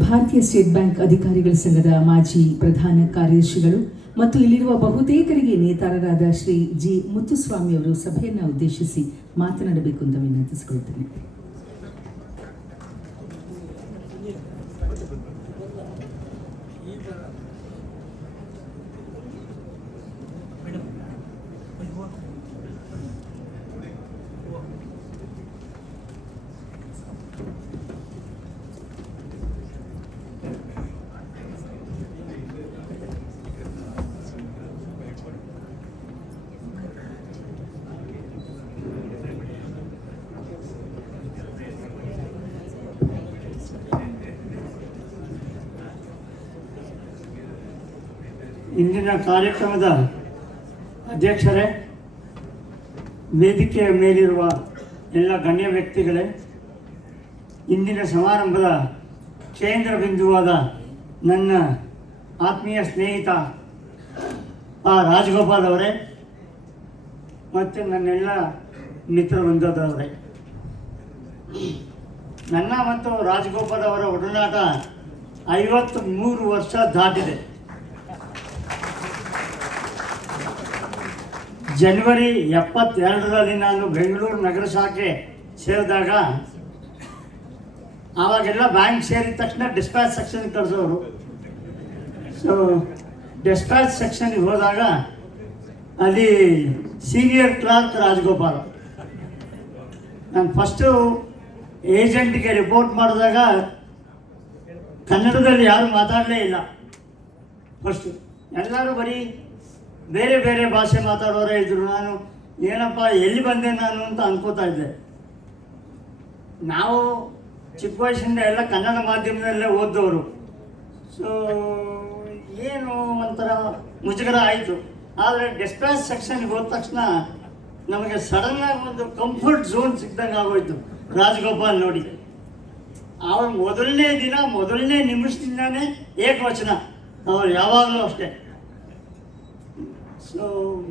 ಭಾರತೀಯ state bank ಅಧಿಕಾರಿಗಳ ಸಂಘದ ಮಾಜಿ ಪ್ರಧಾನ ಕಾರ್ಯದರ್ಶಿಗಳು ಮತ್ತು ಇಲ್ಲಿರುವ ಬಹುತೇಕರಿಗೆ ನೇತಾರರಾದ ಶ್ರೀ ಜಿ ಮುತ್ತುಸ್ವಾಮಿ ಅವರು ಸಭೆಯನ್ನು ಉದ್ದೇಶಿಸಿ ಮಾತನಾಡಬೇಕು ಅಂತ ವಿನಂತಿಸಿಕೊಳ್ತೇನೆ. ಇಂದಿನ ಕಾರ್ಯಕ್ರಮದ ಅಧ್ಯಕ್ಷರೇ, ವೇದಿಕೆಯ ಮೇಲಿರುವ ಎಲ್ಲ ಗಣ್ಯ ವ್ಯಕ್ತಿಗಳೇ, ಇಂದಿನ ಸಮಾರಂಭದ ಕೇಂದ್ರ ಬಿಂದುವಾದ ನನ್ನ ಆತ್ಮೀಯ ಸ್ನೇಹಿತ ಆ ರಾಜಗೋಪಾಲ್ ಅವರೇ ಮತ್ತು ನನ್ನೆಲ್ಲ ಮಿತ್ರ ಬಂಧದವರೇ ನನ್ನ ಮತ್ತು ರಾಜಗೋಪಾಲ್ ಅವರ ಒಡನಾಟ ಐವತ್ತು ಮೂರು ವರ್ಷ ದಾಟಿದೆ. ಜನವರಿ ಎಪ್ಪತ್ತೆರಡರಲ್ಲಿ ನಾನು ಬೆಂಗಳೂರು ನಗರ ಶಾಖೆ ಸೇರಿದಾಗ ಆವಾಗೆಲ್ಲ ಬ್ಯಾಂಕ್ ಸೇರಿದ ತಕ್ಷಣ ಡಿಸ್ಪ್ಯಾಚ್ ಸೆಕ್ಷನ್ ಕಳಿಸೋರು. ಸೊ ಡಿಸ್ಪ್ಯಾಚ್ ಸೆಕ್ಷನ್ಗೆ ಹೋದಾಗ ಅಲ್ಲಿ ಸೀನಿಯರ್ ಕ್ಲಾರ್ಕ್ ರಾಜಗೋಪಾಲ್. ನಾನು ಫಸ್ಟು ಏಜೆಂಟ್ಗೆ ರಿಪೋರ್ಟ್ ಮಾಡಿದಾಗ ಕನ್ನಡದಲ್ಲಿ ಯಾರು ಮಾತಾಡಲೇ ಇಲ್ಲ. ಫಸ್ಟು ಎಲ್ಲರೂ ಬರೀ ಬೇರೆ ಬೇರೆ ಭಾಷೆ ಮಾತಾಡೋರೇ ಇದ್ರು ನಾನು, ಏನಪ್ಪ, ಎಲ್ಲಿ ಬಂದೆ ನಾನು ಅಂತ ಅನ್ಕೋತಾ ಇದ್ದೆ. ನಾವು ಚಿಕ್ಕ ವಯಸ್ಸಿಂದ ಎಲ್ಲ ಕನ್ನಡ ಮಾಧ್ಯಮದಲ್ಲೇ ಓದ್ದವರು. ಸೊ ಏನು ಒಂಥರ ಮುಜುಗರ ಆಯಿತು. ಆದರೆ ಡಿಸ್ಪ್ಯಾಚ್ ಸೆಕ್ಷನ್ಗೆ ಹೋದ ತಕ್ಷಣ ನಮಗೆ ಸಡನ್ನಾಗಿ ಒಂದು ಕಂಫರ್ಟ್ ಝೋನ್ ಸಿಕ್ದಂಗೆ ಆಗೋಯ್ತು. ರಾಜಗೋಪಾಲ್ ನೋಡಿ. ಅವ್ರ ಮೊದಲನೇ ದಿನ, ಮೊದಲನೇ ನಿಮಿಷದಿಂದಾನೇ ಏಕವಚನ. ಅವ್ರು ಯಾವಾಗಲೂ ಅಷ್ಟೇ. ಸೊ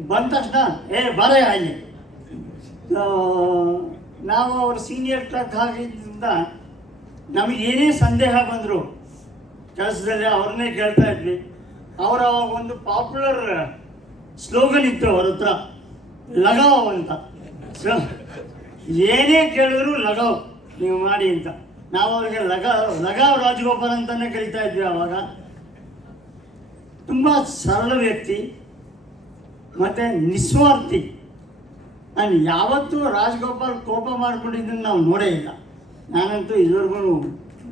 ಬಂದ ತಕ್ಷಣ, ಏ, ಬರ ಅಲ್ಲಿ. ನಾವು ಅವ್ರ ಸೀನಿಯರ್ ಕ್ಲರ್ಕ್ ಆಗಿದ್ದರಿಂದ ನಮಗೇನೇ ಸಂದೇಹ ಬಂದರು, ಕೆಲಸದಲ್ಲಿ ಅವ್ರನ್ನೇ ಕೇಳ್ತಾ ಇದ್ವಿ. ಅವರ ಒಂದು ಪಾಪ್ಯುಲರ್ ಸ್ಲೋಗನ್ ಇತ್ತು ಅವ್ರ ಹತ್ರ, ಲಗಾವ್ ಅಂತ. ಸೊ ಏನೇ ಕೇಳಿದ್ರು ಲಗಾವ್, ನೀವು ಮಾಡಿ ಅಂತ. ನಾವು ಅವ್ರಿಗೆ ಲಗಾ, ಲಗಾವ್ ರಾಜಗೋಪಾಲ್ ಅಂತಲೇ ಕರಿತಾ ಇದ್ವಿ ಅವಾಗ ತುಂಬ ಸರಳ ವ್ಯಕ್ತಿ. ಮತ್ತು ನಿಸ್ವಾರ್ಥಿ. ನಾನು ಯಾವತ್ತೂ ರಾಜಗೋಪಾಲ್ ಕೋಪ ಮಾಡ್ಕೊಂಡಿದ್ದನ್ನು ನಾವು ನೋಡೇ ಇಲ್ಲ. ನಾನಂತೂ ಇದುವರೆಗೂ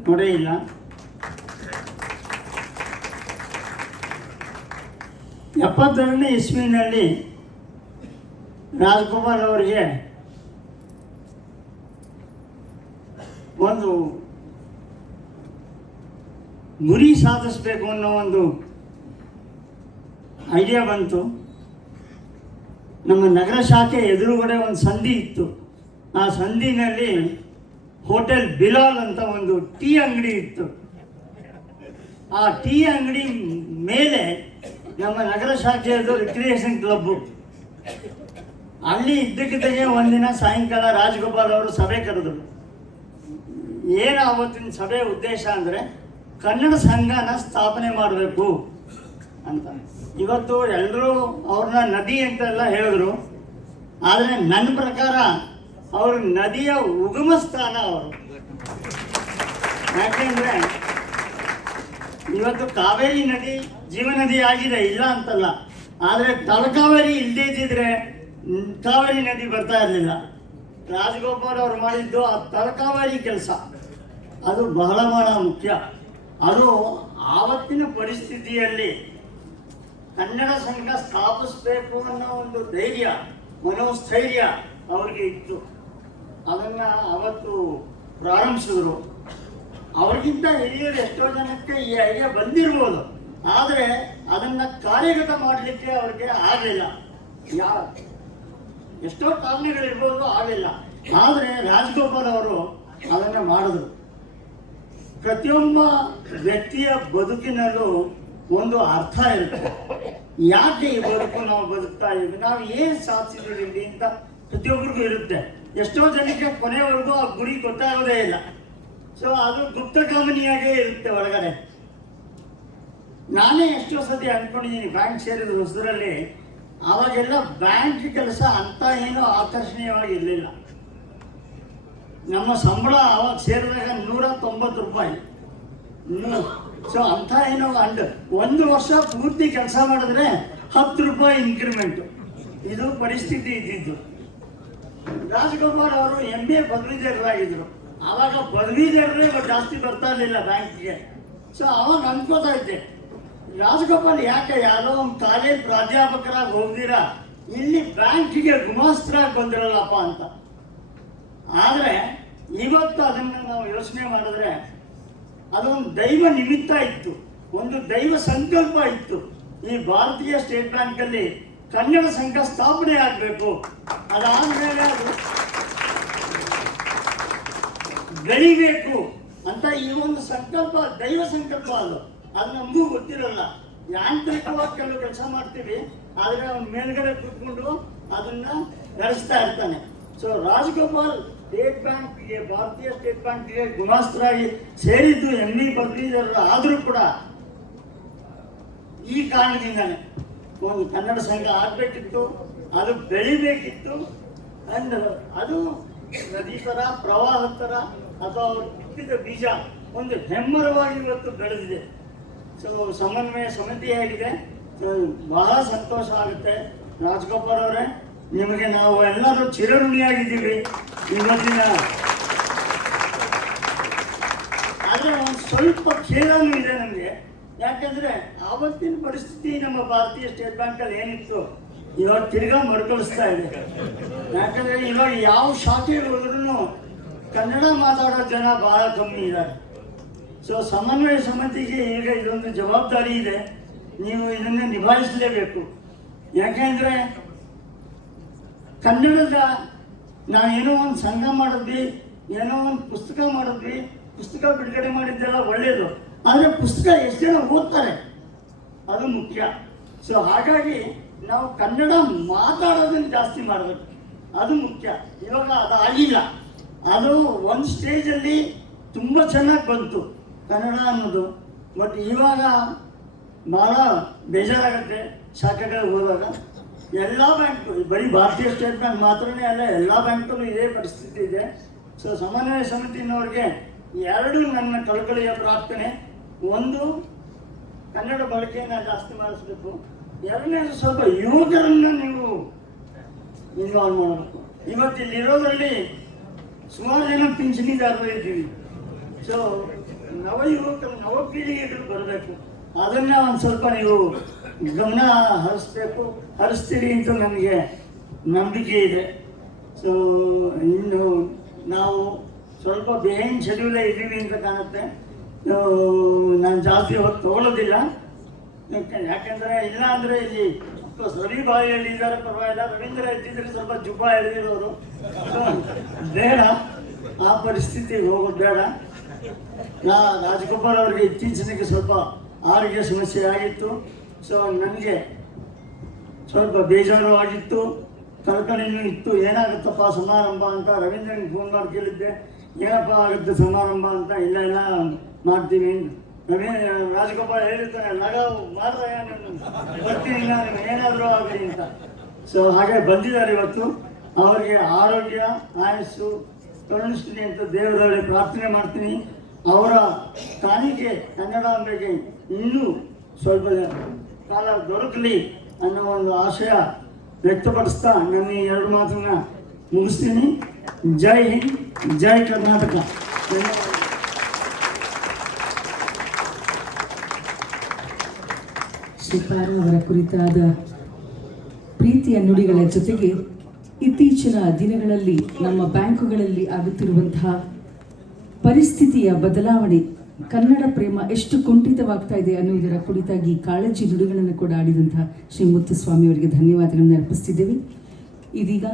ನೋಡೇ ಇಲ್ಲ. ಎಪ್ಪತ್ತೆರಡನೇ ಇಸ್ವಿನಲ್ಲಿ ರಾಜಗೋಪಾಲ್ ಅವರಿಗೆ ಒಂದು ಗುರಿ ಸಾಧಿಸಬೇಕು ಅನ್ನೋ ಒಂದು ಐಡಿಯಾ ಬಂತು. ನಮ್ಮ ನಗರ ಶಾಖೆ ಎದುರುಗಡೆ ಒಂದು ಸಂಧಿ ಇತ್ತು. ಆ ಸಂಧಿನಲ್ಲಿ ಹೋಟೆಲ್ ಬಿಲಾಲ್ ಅಂತ ಒಂದು ಟೀ ಅಂಗಡಿ ಇತ್ತು. ಆ ಟೀ ಅಂಗಡಿ ಮೇಲೆ ನಮ್ಮ ನಗರ ಶಾಖೆಯದು ರಿಕ್ರಿಯೇಷನ್ ಕ್ಲಬ್ಬು ಅಲ್ಲಿ ಇದ್ದಕ್ಕಿದ್ದಂಗೆ ಒಂದಿನ ಸಾಯಂಕಾಲ ರಾಜಗೋಪಾಲ್ ಅವರು ಸಭೆ ಕರೆದರು. ಏನು ಆವತ್ತಿನ ಸಭೆ ಉದ್ದೇಶ ಅಂದರೆ ಕನ್ನಡ ಸಂಘನ ಸ್ಥಾಪನೆ ಮಾಡಬೇಕು ಅಂತ. ಇವತ್ತು ಎಲ್ಲರೂ ಅವ್ರನ್ನ ನದಿ ಅಂತೆಲ್ಲ ಹೇಳಿದ್ರು. ಆದರೆ ನನ್ನ ಪ್ರಕಾರ ಅವ್ರ ನದಿಯ ಉಗಮ ಸ್ಥಾನ ಅವರು. ಯಾಕೆಂದರೆ ಇವತ್ತು ಕಾವೇರಿ ನದಿ ಜೀವನದಿ ಆಗಿದೆ, ಇಲ್ಲ ಅಂತಲ್ಲ. ಆದರೆ ತಲಕಾವೇರಿ ಇಲ್ಲದಿದ್ದರೆ ಕಾವೇರಿ ನದಿ ಬರ್ತಾ ಇರಲಿಲ್ಲ. ರಾಜಗೋಪಾಲ್ ಅವರು ಮಾಡಿದ್ದು ಆ ತಲಕಾವೇರಿ ಕೆಲಸ. ಅದು ಬಹಳ ಬಹಳ ಮುಖ್ಯ. ಅದು ಆವತ್ತಿನ ಪರಿಸ್ಥಿತಿಯಲ್ಲಿ ಕನ್ನಡ ಸಂಘ ಸ್ಥಾಪಿಸಬೇಕು ಅನ್ನೋ ಒಂದು ಧೈರ್ಯ, ಮನೋಸ್ಥೈರ್ಯ ಅವ್ರಿಗೆ ಇತ್ತು. ಅದನ್ನು ಅವತ್ತು ಪ್ರಾರಂಭಿಸಿದ್ರು. ಅವ್ರಿಗಿಂತ ಹಿರಿಯರು ಎಷ್ಟೋ ಜನಕ್ಕೆ ಈ ಐಡಿಯಾ ಬಂದಿರ್ಬೋದು. ಆದರೆ ಅದನ್ನು ಕಾರ್ಯಗತ ಮಾಡಲಿಕ್ಕೆ ಅವ್ರಿಗೆ ಆಗಲಿಲ್ಲ. ಯಾ, ಎಷ್ಟೋ ಕಾರಣಗಳಿರ್ಬೋದು ಆಗಲಿಲ್ಲ. ಆದರೆ ರಾಜಗೋಪಾಲ್ ಅವರು ಅದನ್ನು ಮಾಡಿದ್ರು. ಪ್ರತಿಯೊಬ್ಬ ವ್ಯಕ್ತಿಯ ಬದುಕಿನಲ್ಲೂ ಒಂದು ಅರ್ಥ ಇರುತ್ತೆ. ಯಾಕೆ ಈ ಬದುಕು ನಾವು ಬದುಕ್ತಾ ಇದ್ದೀವಿ? ನಾವು ಏನು ಸಾಧಿಸಿದ್ದೀವಿ ಅಂತ ಪ್ರತಿಯೊಬ್ಬರಿಗೂ ಇರುತ್ತೆ. ಎಷ್ಟೋ ಜನಕ್ಕೆ ಕೊನೆವರೆಗೂ ಆ ಗುರಿ ಗೊತ್ತಾಗೋದೇ ಇಲ್ಲ. ಸೊ ಅದು ಗುಪ್ತ ಕಾಮನಿಯಾಗೇ ಇರುತ್ತೆ ಒಳಗಡೆ. ನಾನೇ ಎಷ್ಟೋ ಸತಿ ಅನ್ಕೊಂಡಿದ್ದೀನಿ ಬ್ಯಾಂಕ್ ಸೇರಿದ ಹೊಸದರಲ್ಲಿ. ಅವಾಗೆಲ್ಲ ಬ್ಯಾಂಕ್ ಕೆಲಸ ಅಂತ ಏನೂ ಆಕರ್ಷಣೀಯವಾಗಿ ಇರಲಿಲ್ಲ ನಮ್ಮ ಸಂಬಳ ಅವಾಗ ಸೇರಿದಾಗ ನೂರ ತೊಂಬತ್ತು ರೂಪಾಯಿ. ಸೊ ಅಂತ ಏನೋ ಅಂಡ್ ಒಂದು ವರ್ಷ ಪೂರ್ತಿ ಕೆಲಸ ಮಾಡಿದ್ರೆ ಹತ್ತು ರೂಪಾಯಿ ಇನ್ಕ್ರಿಮೆಂಟ್ ಇದು ಪರಿಸ್ಥಿತಿ ಇದ್ದಿದ್ದು. ರಾಜಗೋಪಾಲ್ ಅವರು ಎಂ ಬಿ ಎ ಪದವೀಧರರಾಗಿದ್ರು ಆವಾಗ ಪದವೀಧರರೇ ಜಾಸ್ತಿ ಬರ್ತಾ ಇರಲಿಲ್ಲ ಬ್ಯಾಂಕ್ಗೆ. ಸೊ ಅವಾಗ ಅನ್ಕೋತಾ ಇದ್ದೆ. ರಾಜಗೋಪಾಲ್ ಯಾಕೆ ಯಾರೋ ಒಂದು ಕಾಲೇಜ್ ಪ್ರಾಧ್ಯಾಪಕರಾಗಿ ಹೋಗ್ದಿರಾ? ಇಲ್ಲಿ ಬ್ಯಾಂಕಿಗೆ ಗುಮಾಸ್ತ್ರಾಗಿ ಬಂದಿರಲ್ಲಪ್ಪ ಅಂತ. ಆದರೆ, ಇವತ್ತು ಅದನ್ನು ನಾವು ಯೋಚನೆ ಮಾಡಿದ್ರೆ ಅದೊಂದು ದೈವ ನಿಮಿತ್ತ ಇತ್ತು. ಒಂದು ದೈವ ಸಂಕಲ್ಪ ಇತ್ತು. ಈ ಭಾರತೀಯ ಸ್ಟೇಟ್ ಬ್ಯಾಂಕಲ್ಲಿ ಕನ್ನಡ ಸಂಘ ಸ್ಥಾಪನೆ ಆಗಬೇಕು. ಅದಾದ್ಮೇಲೆ ಅದು ಬೆಳಿಬೇಕು ಅಂತ ಈ ಒಂದು ಸಂಕಲ್ಪ, ದೈವ ಸಂಕಲ್ಪ ಅದು. ಅದು ನಮಗೂ ಗೊತ್ತಿರಲ್ಲ. ಯಾಂತ್ರಿಕವಾಗಿ ಕೆಲವು ಕೆಲಸ ಮಾಡ್ತೀವಿ. ಆದರೆ ಅವನು ಮೇಲ್ಗಡೆ ಕೂತ್ಕೊಂಡು ಅದನ್ನ ನಡೆಸ್ತಾ ಇರ್ತಾನೆ. ಸೊ ರಾಜಗೋಪಾಲ್ ಸ್ಟೇಟ್ ಬ್ಯಾಂಕ್ಗೆ, ಭಾರತೀಯ ಸ್ಟೇಟ್ ಬ್ಯಾಂಕ್ಗೆ ಗುಮಾಸ್ತರಾಗಿ ಸೇರಿದ್ದು ಎಂ ಇ ಆದರೂ ಕೂಡ ಈ ಕಾರಣದಿಂದಾನೆ ಒಂದು ಕನ್ನಡ ಸಂಘ ಆಗಬೇಕಿತ್ತು ಅದು ಬೆಳಿಬೇಕಿತ್ತು ಅಂಡ್ ಅದು ನದಿ ಥರ ಪ್ರವಾಹ ಥರ ಅಥವಾ ಬಿತ್ತಿದ ಬೀಜ, ಒಂದು ಹೆಮ್ಮರವಾಗಿ ಇವತ್ತು ಬೆಳೆದಿದೆ. ಸೊ ಸಮನ್ವಯ ಸಮಿತಿ ಆಗಿದೆ ಬಹಳ ಸಂತೋಷ ಆಗುತ್ತೆ. ರಾಜ್ಗೋಪಾಲ್ ಅವರೇ, ನಿಮಗೆ ನಾವು ಎಲ್ಲರೂ ಚಿರಋಣಿಯಾಗಿದ್ದೀವಿ. ಇವತ್ತಿನ ಆದರೆ ಸ್ವಲ್ಪ ಖೇದನೂ ಇದೆ ನನಗೆ. ಯಾಕಂದ್ರೆ ಆವತ್ತಿನ ಪರಿಸ್ಥಿತಿ ನಮ್ಮ ಭಾರತೀಯ ಸ್ಟೇಟ್ ಬ್ಯಾಂಕಲ್ಲಿ ಏನಿತ್ತು? ಇವಾಗ ತಿರ್ಗಾ ಮರುಕಳಿಸ್ತಾ ಇದೆ. ಯಾಕಂದರೆ ಇವಾಗ ಯಾವ ಶಾಖೆಗೆ ಹೋದ್ರೂ ಕನ್ನಡ ಮಾತಾಡೋ ಜನ ಬಹಳ ಕಮ್ಮಿ ಇದ್ದಾರೆ. ಸೊ ಸಮನ್ವಯ ಸಮಿತಿಗೆ ಈಗ ಇದೊಂದು ಜವಾಬ್ದಾರಿ ಇದೆ. ನೀವು ಇದನ್ನು ನಿಭಾಯಿಸಲೇಬೇಕು. ಯಾಕೆಂದ್ರೆ ಕನ್ನಡದ ನಾವೇನೋ ಒಂದು ಸಂಘ ಮಾಡಿದ್ವಿ, ಏನೋ ಒಂದು ಪುಸ್ತಕ ಮಾಡಿದ್ವಿ, ಪುಸ್ತಕ ಬಿಡುಗಡೆ ಮಾಡಿದ್ದೆಲ್ಲ ಒಳ್ಳೆಯದು ಆದರೆ ಪುಸ್ತಕ ಎಷ್ಟು ಜನ ಓದ್ತಾರೆ? ಅದು ಮುಖ್ಯ. ಸೊ ಹಾಗಾಗಿ ನಾವು ಕನ್ನಡ ಮಾತಾಡೋದನ್ನು ಜಾಸ್ತಿ ಮಾಡಬೇಕು. ಅದು ಮುಖ್ಯ. ಇವಾಗ ಅದು ಆಗಿಲ್ಲ. ಅದು ಒಂದು ಸ್ಟೇಜಲ್ಲಿ ತುಂಬ ಚೆನ್ನಾಗಿ ಬಂತು, ಕನ್ನಡ ಅನ್ನೋದು. ಬಟ್ ಇವಾಗ ಭಾಳ ಬೇಜಾರಾಗುತ್ತೆ ಶಾಖೆಗಳಿಗೆ ಹೋದಾಗ. ಎಲ್ಲ ಬ್ಯಾಂಕ್ ಬರೀ ಭಾರತೀಯ ಸ್ಟೇಟ್ ಬ್ಯಾಂಕ್ ಮಾತ್ರನೇ ಅಲ್ಲ, ಎಲ್ಲ ಬ್ಯಾಂಕ್ಗಳು ಇದೇ ಪರಿಸ್ಥಿತಿ ಇದೆ. ಸೊ ಸಮನ್ವಯ ಸಮಿತಿನವ್ರಿಗೆ ಎರಡು ನನ್ನ ಕಳಕಳಿಯ ಪ್ರಾರ್ಥನೆ. ಒಂದು, ಕನ್ನಡ ಬಳಕೆಯನ್ನು ಜಾಸ್ತಿ ಮಾಡಿಸ್ಬೇಕು. ಎರಡನೇದು ಸ್ವಲ್ಪ ಯುವಕರನ್ನ ನೀವು ಇನ್ವಾಲ್ವ್ ಮಾಡಬೇಕು. ಇವತ್ತು ಇಲ್ಲಿರೋದ್ರಲ್ಲಿ ಸುಮಾರು ಜನ ಪಿಂಚಣಿದಾರರು ಇದ್ದೀವಿ. ಸೊ ನವ ಯುವಕರು ನವ ಪೀಳಿಗೆಗಳು ಬರಬೇಕು. ಅದನ್ನ ಒಂದು ಸ್ವಲ್ಪ ನೀವು ಗಮನ ಹರಿಸ್ಬೇಕು, ಹರಿಸ್ತೀರಿ ಅಂತ ನನಗೆ ನಂಬಿಕೆ ಇದೆ. ಸೊ ಇನ್ನು ನಾವು ಸ್ವಲ್ಪ ಬಿಹೈಂಡ್ ಶೆಡ್ಯೂಲೇ ಇದ್ದೀವಿ ಅಂತ ಕಾಣುತ್ತೆ. ನಾನು ಜಾಸ್ತಿ ಹೊತ್ತು ತಗೊಳ್ಳೋದಿಲ್ಲ ಯಾಕೆಂದರೆ ಇಲ್ಲ ಅಂದರೆ ಇಲ್ಲಿ ಸರಿ ಬಾಯಿ ಹೇಳಿದ್ದಾರೆ ಪರವಾಗಿಲ್ಲ. ರವೀಂದ್ರ ಇದ್ದಿದ್ರೆ ಸ್ವಲ್ಪ ಜುಬ್ಬ ಎಳೆದಿರೋರು ಬೇಡ. ಆ ಪರಿಸ್ಥಿತಿಗೆ ಹೋಗೋದು ಬೇಡ. ನಾ ರಾಜಗೋಪಾಲ್ ಅವರಿಗೆ ಇತ್ತೀಚೆಗೆ ಸ್ವಲ್ಪ ಆರೋಗ್ಯ ಸಮಸ್ಯೆ ಆಗಿತ್ತು. ಸೊ ನನಗೆ ಸ್ವಲ್ಪ ಬೇಜಾರು ಆಗಿತ್ತು ತರಕಾರಿನೂ ಇತ್ತು, ಏನಾಗುತ್ತಪ್ಪ ಸಮಾರಂಭ ಅಂತ ರವೀಂದ್ರನಿಗೆ ಫೋನ್ ಮಾಡಿ ಕೇಳಿದ್ದೆ. ಏನಪ್ಪ ಆಗುತ್ತೆ ಸಮಾರಂಭ ಅಂತ, ಇಲ್ಲ ಇಲ್ಲ, ಮಾಡ್ತೀನಿ ರವೀಂದ್ರ ರವೀ, ರಾಜಗೋಪಾಲ್ ಹೇಳಿರ್ತಾನೆ ನಗ ಮಾಡ್ರಯ್ಯ ಬರ್ತೀನಿ ನಾನು ಏನಾದರೂ ಆಗಲಿ ಅಂತ. ಸೊ ಹಾಗೆ ಬಂದಿದ್ದಾರೆ ಇವತ್ತು. ಅವರಿಗೆ ಆರೋಗ್ಯ, ಆಯಸ್ಸು, ಕರುಣಿಸ್ತೀನಿ ಅಂತ ದೇವರಲ್ಲಿ ಪ್ರಾರ್ಥನೆ ಮಾಡ್ತೀನಿ. ಅವರ ಕಾಣಿಕೆ ಕನ್ನಡಾಂಬೆಗೆ ಇನ್ನೂ ಸ್ವಲ್ಪ ಕಾಲ ದೊರಕಲಿ ಅನ್ನೋ ಒಂದು ಆಶಯ ವ್ಯಕ್ತಪಡಿಸ್ತಾ ನನ್ನ ಎರಡು ಮಾತನ್ನ ಮುಗಿಸ್ತೀನಿ. ಜೈ ಹಿಂದ್, ಜೈ ಕರ್ನಾಟಕ. ಶ್ರೀಪಾರ ಅವರ ಕುರಿತಾದ ಪ್ರೀತಿಯ ನುಡಿಗಳ ಜೊತೆಗೆ ಇತ್ತೀಚಿನ ದಿನಗಳಲ್ಲಿ ನಮ್ಮ ಬ್ಯಾಂಕುಗಳಲ್ಲಿ ಆಗುತ್ತಿರುವಂತಹ ಪರಿಸ್ಥಿತಿಯ ಬದಲಾವಣೆ ಕನ್ನಡ ಪ್ರೇಮ ಎಷ್ಟು ಕುಂಠಿತವಾಗ್ತಾ ಇದೆ ಅನ್ನುವುದರ ಕುರಿತಾಗಿ ಕಾಳಜಿ ನುಡಿಗಳನ್ನು ಕೂಡ ಆಡಿದಂತಹ ಶ್ರೀ ಮುತ್ತುಸ್ವಾಮಿ ಅವರಿಗೆ ಧನ್ಯವಾದಗಳನ್ನು ಅರ್ಪಿಸ್ತಿದ್ದೇವೆ. ಇದೀಗ